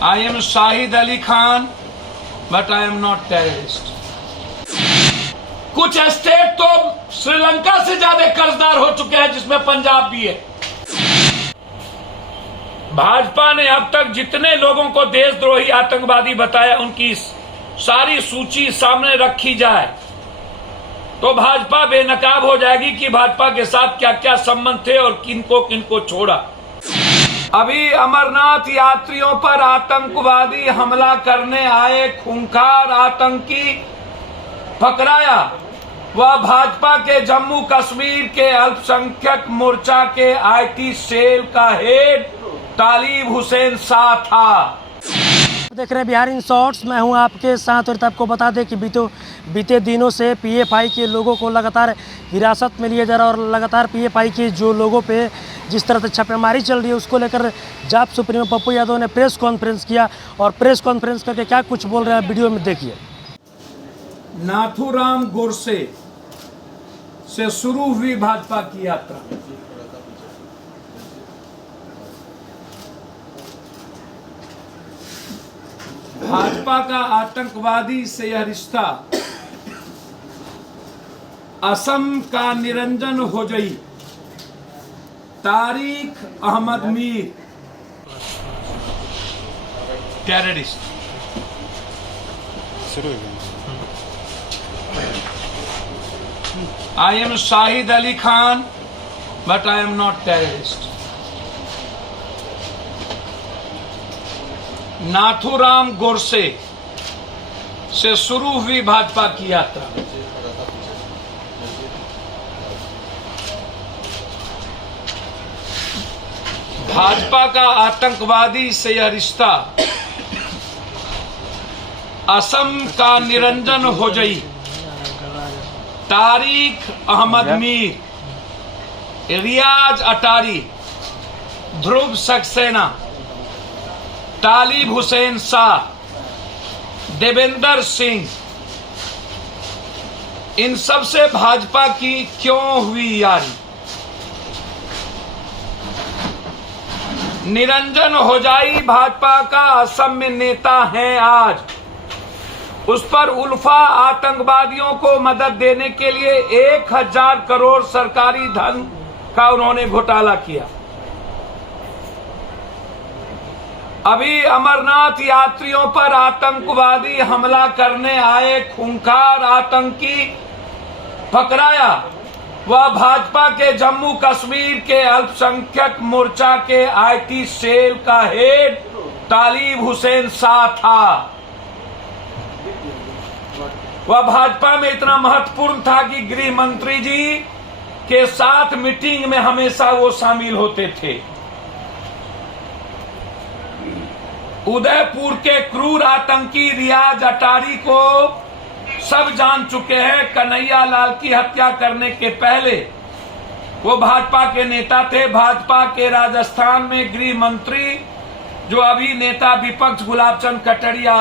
I am Shahid Ali Khan, but I am not terrorist. कुछ state तो श्रीलंका से ज्यादा कर्जदार हो चुके हैं, जिसमें पंजाब भी है। भाजपा ने अब तक जितने लोगों को देशद्रोही आतंकवादी बताया, उनकी सारी सूची सामने रखी जाए तो भाजपा बेनकाब हो जाएगी कि भाजपा के साथ क्या क्या संबंध थे और किनको किनको छोड़ा। अभी अमरनाथ यात्रियों पर आतंकवादी हमला करने आए खूंखार आतंकी पकड़ाया। वह भाजपा के जम्मू कश्मीर के अल्पसंख्यक मोर्चा के आईटी सेल का हेड तालिब हुसैन शाह था। देख रहे हैं बिहार इन शॉर्ट्स, मैं हूं आपके साथ। और आपको बता दें कि बीते दिनों से पीएफआई के लोगों को लगातार हिरासत में लिया जा रहा है और लगातार पीएफआई के जो लोगों पे जिस तरह से छापेमारी चल रही है, उसको लेकर जाप सुप्रीमो पप्पू यादव ने प्रेस कॉन्फ्रेंस किया और प्रेस कॉन्फ्रेंस करके क्या कुछ बोल रहे हैं वीडियो में देखिए। नाथूराम गोडसे से शुरू हुई भाजपा की यात्रा भाजपा का आतंकवादी से यह रिश्ता असम का Niranjan Hojai, Tariq Ahmed Mir terrorist. I am Shahid Ali Khan, but I am not terrorist. Nathuram Godse से शुरू हुई भाजपा की यात्रा भाजपा का आतंकवादी से यह रिश्ता असम का निरंजन होजई, तारिक अहमद मीर, रियाज अटारी, ध्रुव सक्सेना, तालिब हुसैन शाह, देवेंद्र सिंह, इन सब से भाजपा की क्यों हुई यारी? निरंजन होजाई भाजपा का असम में नेता हैं आज। उस पर उल्फा आतंकवादियों को मदद देने के लिए 1000 करोड़ सरकारी धन का उन्होंने घोटाला किया। अभी अमरनाथ यात्रियों पर आतंकवादी हमला करने आए खूंखार आतंकी पकड़ाया। वह भाजपा के जम्मू कश्मीर के अल्पसंख्यक मोर्चा के आईटी सेल का हेड तालिब हुसैन शाह था। वह भाजपा में इतना महत्वपूर्ण था कि गृह मंत्री जी के साथ मीटिंग में हमेशा वो शामिल होते थे। उदयपुर के क्रूर आतंकी रियाज अटारी को सब जान चुके हैं। कन्हैया लाल की हत्या करने के पहले वो भाजपा के नेता थे। भाजपा के राजस्थान में गृह मंत्री, जो अभी नेता विपक्ष गुलाब चंद कटारिया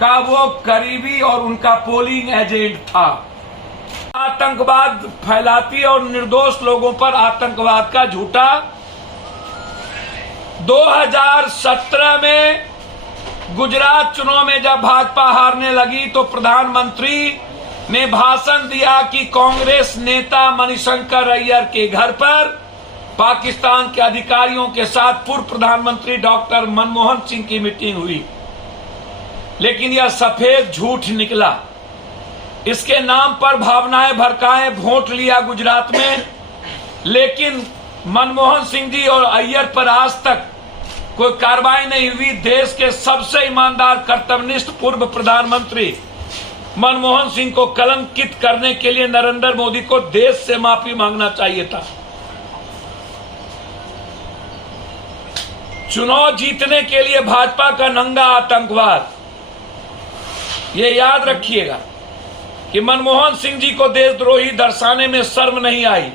का वो करीबी और उनका पोलिंग एजेंट था। आतंकवाद फैलाती और निर्दोष लोगों पर आतंकवाद का झूठा। 2017 में गुजरात चुनाव में जब भाजपा हारने लगी तो प्रधानमंत्री ने भाषण दिया कि कांग्रेस नेता मणिशंकर अय्यर के घर पर पाकिस्तान के अधिकारियों के साथ पूर्व प्रधानमंत्री डॉक्टर मनमोहन सिंह की मीटिंग हुई। लेकिन यह सफेद झूठ निकला। इसके नाम पर भावनाएं भड़काएं वोट लिया गुजरात में, लेकिन मनमोहन सिंह जी और अय्यर पर आज तक कोई कार्रवाई नहीं हुई। देश के सबसे ईमानदार कर्तव्यनिष्ठ पूर्व प्रधानमंत्री मनमोहन सिंह को कलंकित करने के लिए नरेंद्र मोदी को देश से माफी मांगना चाहिए था। चुनाव जीतने के लिए भाजपा का नंगा आतंकवाद। ये याद रखिएगा कि मनमोहन सिंह जी को देशद्रोही दर्शाने में शर्म नहीं आई।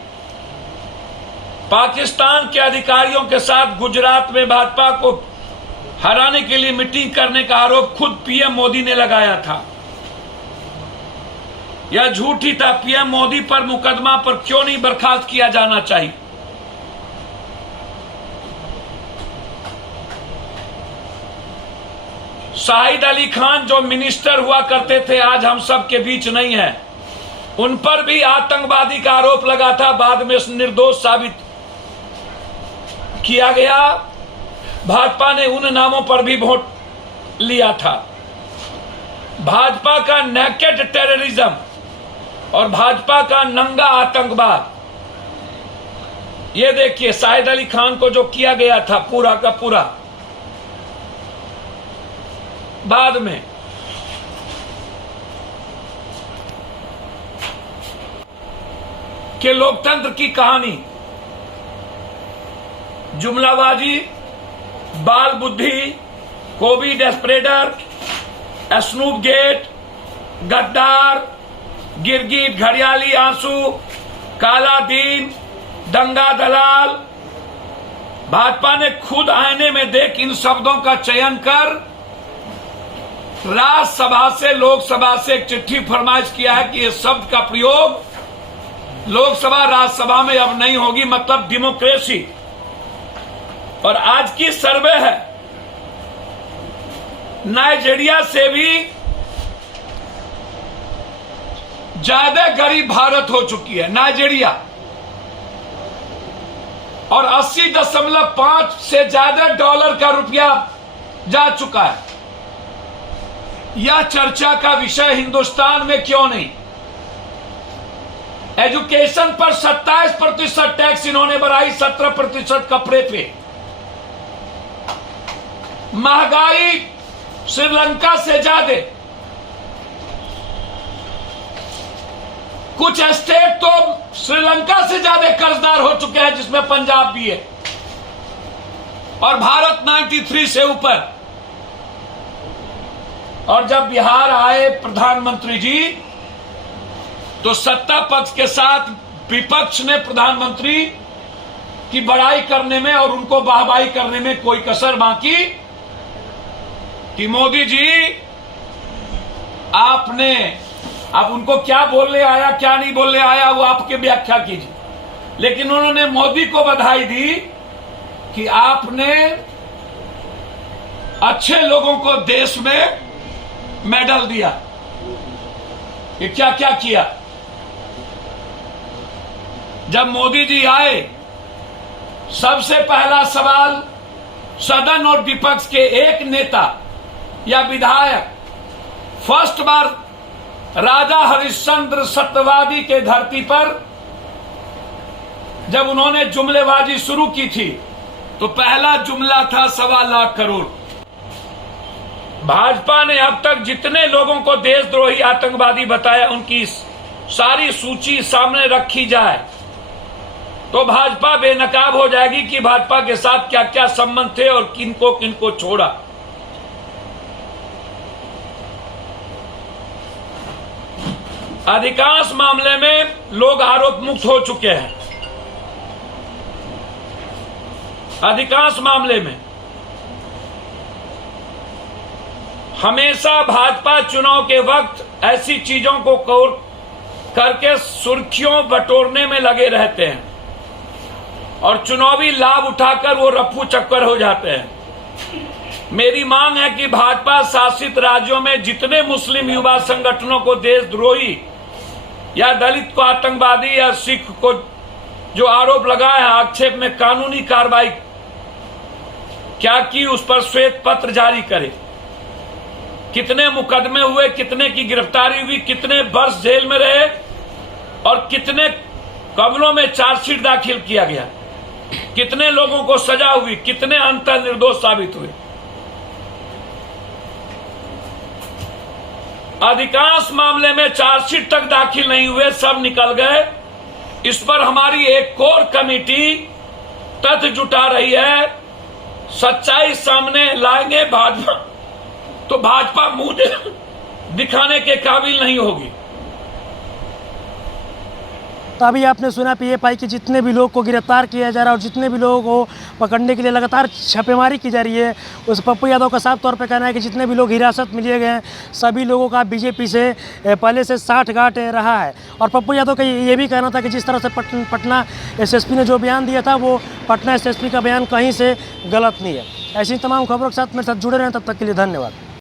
पाकिस्तान के अधिकारियों के साथ गुजरात में भाजपा को हराने के लिए मीटिंग करने का आरोप खुद पीएम मोदी ने लगाया था। यह झूठ ही था। पीएम मोदी पर मुकदमा पर क्यों नहीं बर्खास्त किया जाना चाहिए? शाहिद अली खान जो मिनिस्टर हुआ करते थे, आज हम सब के बीच नहीं है, उन पर भी आतंकवादी का आरोप लगा था, बाद में निर्दोष साबित किया गया। भाजपा ने उन नामों पर भी वोट लिया था। भाजपा का नेकेड टेररिज्म और भाजपा का नंगा आतंकवाद, ये देखिए शाहिद अली खान को जो किया गया था पूरा का पूरा, बाद में कि लोकतंत्र की कहानी, जुमलाबाजी, बाल बुद्धि, कोविड स्प्रेडर, स्नूप गेट, गद्दार, गिरगिट, घड़ियाली आंसू, काला दिन, दंगा दलाल। भाजपा ने खुद आईने में देख इन शब्दों का चयन कर राज्यसभा से लोकसभा से एक चिट्ठी फरमाइश किया है कि ये शब्द का प्रयोग लोकसभा राज्यसभा में अब नहीं होगी, मतलब डेमोक्रेसी। और आज की सर्वे है, नाइजीरिया से भी ज्यादा गरीब भारत हो चुकी है नाइजीरिया, और 80.5 से ज्यादा डॉलर का रुपया जा चुका है। यह चर्चा का विषय हिंदुस्तान में क्यों नहीं? एजुकेशन पर 27% टैक्स इन्होंने बढ़ाई, 17% कपड़े पे। महंगाई श्रीलंका से ज्यादा, कुछ स्टेट तो श्रीलंका से ज्यादा कर्जदार हो चुके हैं, जिसमें पंजाब भी है, और भारत 93 से ऊपर। और जब बिहार आए प्रधानमंत्री जी, तो सत्ता पक्ष के साथ विपक्ष ने प्रधानमंत्री की बड़ाई करने में और उनको वाहवाही करने में कोई कसर बाकी कि मोदी जी आपने, अब उनको क्या बोलने आया क्या नहीं बोलने आया वो आपके व्याख्या कीजिए, लेकिन उन्होंने मोदी को बधाई दी कि आपने अच्छे लोगों को देश में मेडल दिया। ये क्या क्या किया? जब मोदी जी आए, सबसे पहला सवाल सदन और विपक्ष के एक नेता या विधायक, फर्स्ट बार राजा हरिश्चंद्र सत्यवादी के धरती पर जब उन्होंने जुमलेबाजी शुरू की थी, तो पहला जुमला था 1.25 लाख करोड़। भाजपा ने अब तक जितने लोगों को देशद्रोही आतंकवादी बताया, उनकी सारी सूची सामने रखी जाए तो भाजपा बेनकाब हो जाएगी कि भाजपा के साथ क्या क्या संबंध थे और किनको किनको छोड़ा। अधिकांश मामले में लोग आरोप मुक्त हो चुके हैं। अधिकांश मामले में हमेशा भाजपा चुनाव के वक्त ऐसी चीजों को करके सुर्खियों बटोरने में लगे रहते हैं और चुनावी लाभ उठाकर वो रफ्फू चक्कर हो जाते हैं। मेरी मांग है कि भाजपा शासित राज्यों में जितने मुस्लिम युवा संगठनों को देशद्रोही या दलित को आतंकवादी या सिख को जो आरोप लगाए हैं, आक्षेप में कानूनी कार्रवाई क्या की, उस पर श्वेत पत्र जारी करे। कितने मुकदमे हुए, कितने की गिरफ्तारी हुई, कितने वर्ष जेल में रहे और कितने कबलों में चार्जशीट दाखिल किया गया, कितने लोगों को सजा हुई, कितने अंतर निर्दोष साबित हुए। अधिकांश मामले में चार्जशीट तक दाखिल नहीं हुए, सब निकल गए। इस पर हमारी एक कोर कमेटी तथ्य जुटा रही है, सच्चाई सामने लाएंगे भाजपा, तो भाजपा मुंह दिखाने के काबिल नहीं होगी। तो अभी आपने सुना पीएफआई के जितने भी लोग को गिरफ्तार किया जा रहा है और जितने भी लोगों को पकड़ने के लिए लगातार छापेमारी की जा रही है, उस पप्पू यादव का साफ तौर पे कहना है कि जितने भी लोग हिरासत में लिए गए हैं, सभी लोगों का बीजेपी से पहले से साठगांठ रहा है। और पप्पू यादव का ये भी कहना था कि जिस तरह से पटना एसएसपी ने जो बयान दिया था, वो पटना एसएसपी का बयान कहीं से गलत नहीं है। ऐसी तमाम खबरों के साथ मेरे साथ जुड़े रहें, तब तक के लिए धन्यवाद।